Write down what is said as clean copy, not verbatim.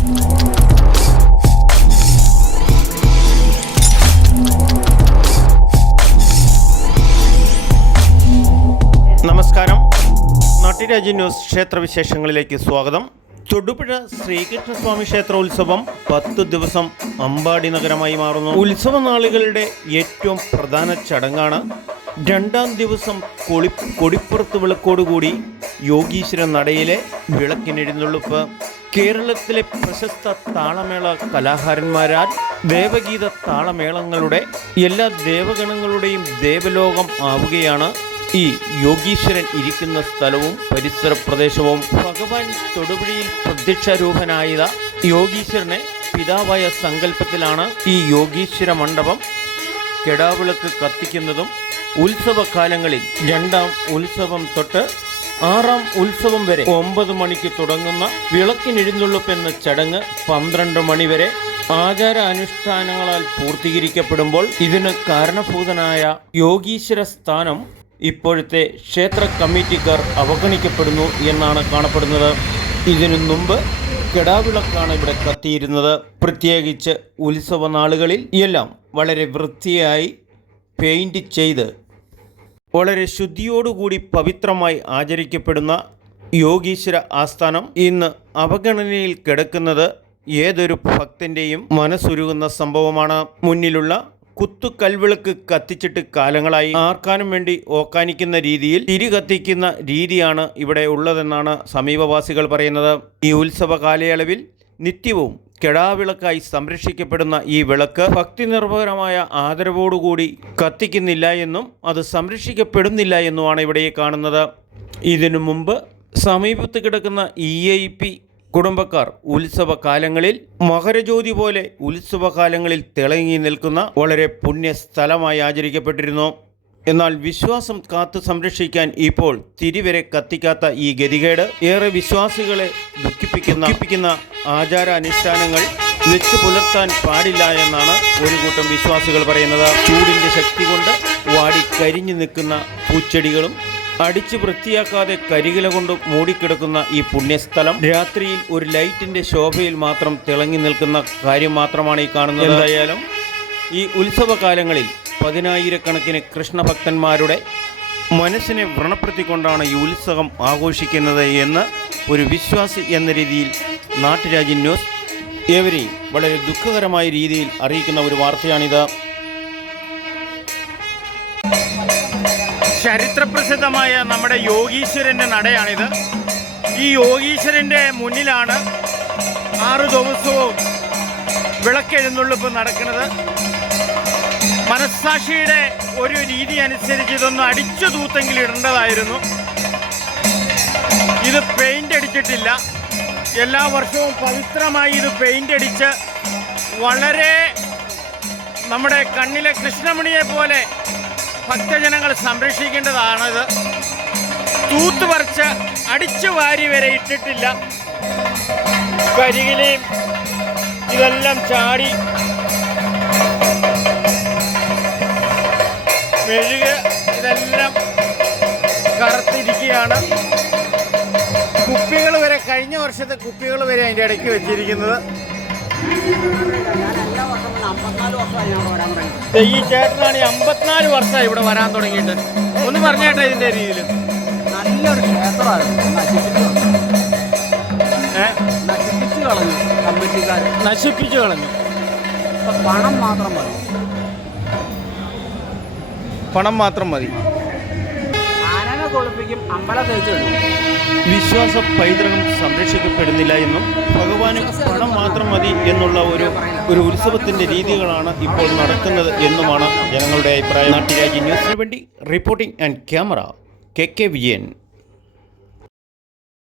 നമസ്കാരം. നാട്ടുരാജ്യ ന്യൂസ് ക്ഷേത്രവിശേഷങ്ങളിലേക്ക് സ്വാഗതം. തൊടുപുഴ ശ്രീകൃഷ്ണസ്വാമി ക്ഷേത്രോത്സവം 10 ദിവസം അമ്പാടി നഗരമായി മാറുന്നു. ഉത്സവ നാളുകളുടെ ഏറ്റവും പ്രധാന ചടങ്ങാണ് 2ാം ദിവസം കൊടിപ്പുറത്ത് വിളക്കോടുകൂടി യോഗീശ്വര നടയിലെ വിളക്കിനെഴുന്നള്ളിപ്പ്. കേരളത്തിലെ പ്രശസ്ത താളമേള കലാകാരന്മാരാൽ ദേവഗീത താളമേളങ്ങളുടെ എല്ലാ ദേവഗണങ്ങളുടെയും ദേവലോകം ആവുകയാണ് ഈ യോഗീശ്വരൻ ഇരിക്കുന്ന സ്ഥലവും പരിസര പ്രദേശവും. ഭഗവാൻ തൊടുപുഴയിൽ പ്രത്യക്ഷരൂപനായ യോഗീശ്വരനെ പിതാവായ സങ്കല്പത്തിലാണ് ഈ യോഗീശ്വര മണ്ഡപം കെടാവിളക്ക് കത്തിക്കുന്നതും. ഉത്സവകാലങ്ങളിൽ 2ാം ഉത്സവം തൊട്ട് 6ാം ഉത്സവം വരെ 9 മണിക്ക് തുടങ്ങുന്ന വിളക്കിനെഴുന്നള്ളിപ്പ് എന്ന ചടങ്ങ് 12 മണി വരെ ആചാര അനുഷ്ഠാനങ്ങളാൽ പൂർത്തീകരിക്കപ്പെടുമ്പോൾ ഇതിന് കാരണഭൂതനായ യോഗീശ്വര സ്ഥാനം ഇപ്പോഴത്തെ ക്ഷേത്ര കമ്മിറ്റിക്കാർ അവഗണിക്കപ്പെടുന്നു എന്നാണ് കാണപ്പെടുന്നത്. ഇതിനു മുമ്പ് കെടാവിളക്കാണ് ഇവിടെ കത്തിയിരുന്നത്. പ്രത്യേകിച്ച് ഉത്സവ നാളുകളിൽ എല്ലാം വളരെ വൃത്തിയായി പെയിൻറ് ചെയ്ത് വളരെ ശുദ്ധിയോടുകൂടി പവിത്രമായി ആചരിക്കപ്പെടുന്ന യോഗീശ്വര ആസ്ഥാനം ഇന്ന് അവഗണനയിൽ കിടക്കുന്നത് ഏതൊരു ഭക്തൻ്റെയും മനസ്സുരുകുന്ന സംഭവമാണ്. മുന്നിലുള്ള കുത്തുകൽവിളക്ക് കത്തിച്ചിട്ട് കാലങ്ങളായി ആർക്കാനും വേണ്ടി ഓക്കാനിക്കുന്ന രീതിയിൽ തിരി കത്തിക്കുന്ന രീതിയാണ് ഇവിടെ ഉള്ളതെന്നാണ് സമീപവാസികൾ പറയുന്നത്. ഈ ഉത്സവ കാലയളവിൽ നിത്യവും കെടാവിളക്കായി സംരക്ഷിക്കപ്പെടുന്ന ഈ വിളക്ക് ഭക്തി നിർഭരമായ ആദരവോടുകൂടി കത്തിക്കുന്നില്ല എന്നും അത് സംരക്ഷിക്കപ്പെടുന്നില്ല എന്നുമാണ് ഇവിടെ കാണുന്നത്. ഇതിനു മുമ്പ് സമീപത്ത് കിടക്കുന്ന EIP കുടുംബക്കാർ ഉത്സവകാലങ്ങളിൽ മകരജ്യോതി പോലെ ഉത്സവകാലങ്ങളിൽ തിളങ്ങി നിൽക്കുന്ന വളരെ പുണ്യസ്ഥലമായി ആചരിക്കപ്പെട്ടിരുന്നു. എന്നാൽ വിശ്വാസം കാത്തു സംരക്ഷിക്കാൻ ഇപ്പോൾ തിരിവരെ കത്തിക്കാത്ത ഈ ഗതികേട് ഏറെ വിശ്വാസികളെ ദുഃഖിപ്പിക്കുന്ന ആചാര അനുഷ്ഠാനങ്ങൾ വെച്ചു പുലർത്താൻ പാടില്ല എന്നാണ് ഒരു കൂട്ടം വിശ്വാസികൾ പറയുന്നത്. ചൂടിൻ്റെ ശക്തി കൊണ്ട് വാടി കരിഞ്ഞു നിൽക്കുന്ന പൂച്ചെടികളും അടിച്ചു വൃത്തിയാക്കാതെ കരികില കൊണ്ട് മൂടിക്കിടക്കുന്ന ഈ പുണ്യസ്ഥലം രാത്രിയിൽ ഒരു ലൈറ്റിൻ്റെ ശോഭയിൽ മാത്രം തിളങ്ങി നിൽക്കുന്ന കാര്യം മാത്രമാണ് ഈ കാണുന്നത്. എന്തായാലും ഈ ഉത്സവകാലങ്ങളിൽ 10,000-കണക്കിന് കൃഷ്ണഭക്തന്മാരുടെ മനസ്സിനെ വ്രണപ്പെടുത്തിക്കൊണ്ടാണ് ഈ ഉത്സവം ആഘോഷിക്കുന്നത് എന്ന് ഒരു വിശ്വാസി എന്ന രീതിയിൽ നാട്ടുരാജ്യ ന്യൂസ് ഏവരെയും വളരെ ദുഃഖകരമായ രീതിയിൽ അറിയിക്കുന്ന ഒരു വാർത്തയാണിത്. ചരിത്രപ്രസിദ്ധമായ നമ്മുടെ യോഗീശ്വരൻ്റെ നടയാണിത്. ഈ യോഗീശ്വരൻ്റെ മുന്നിലാണ് 6 ദിവസവും വിളക്കെഴുന്നള്ളിപ്പ് നടക്കുന്നത്. മനസ്സാക്ഷിയുടെ ഒരു രീതി അനുസരിച്ച് ഇതൊന്ന് അടിച്ചു തൂത്തെങ്കിലും ഇടേണ്ടതായിരുന്നു. ഇത് പെയിൻ്റ് അടിച്ചിട്ടില്ല. എല്ലാ വർഷവും പവിത്രമായി ഇത് പെയിൻ്റ് അടിച്ച് വളരെ നമ്മുടെ കണ്ണിലെ കൃഷ്ണമണിയെ പോലെ ഭക്തജനങ്ങൾ സംരക്ഷിക്കേണ്ടതാണിത്. തൂത്തുപറിച്ച് അടിച്ചു വാരി വരെ ഇട്ടിട്ടില്ല. കരികിലെയും ഇതെല്ലാം ചാടി മെഴുക് ഇതെല്ലാം കറുത്തിരിക്കുകയാണ്. കുപ്പികൾ വരെ കഴിഞ്ഞ വർഷത്തെ കുപ്പികൾ വരെ അതിൻ്റെ ഇടയ്ക്ക് വെച്ചിരിക്കുന്നത്. ഈ ചേട്ടനാണ് 54 വർഷമായി ഇവിടെ വരാൻ തുടങ്ങിയിട്ട്. ഒന്ന് പറഞ്ഞേട്ടെ ഇതിൻ്റെ രീതിയിൽ. നല്ലൊരു ക്ഷേത്രമാണ്. നശിപ്പിച്ചു കളഞ്ഞു കമ്മിറ്റിക്കാർ. നശിപ്പിച്ചു കളഞ്ഞു. പണം മാത്രം മതി. പണം മാത്രം മതി. ആനനെ കൊളിപ്പിക്കും, അമ്പലം തേച്ചു. വിശ്വാസ പൈതൃകം സംരക്ഷിക്കപ്പെടുന്നില്ല എന്നും ഭഗവാന് പണം മാത്രം മതി എന്നുള്ള ഒരു ഉത്സവത്തിൻ്റെ രീതികളാണ് ഇപ്പോൾ നടക്കുന്നത് എന്നുമാണ് ജനങ്ങളുടെ അഭിപ്രായം. നാട്ടുരാജ്യ ന്യൂസിന് വേണ്ടി reporting and camera KK Vijayan.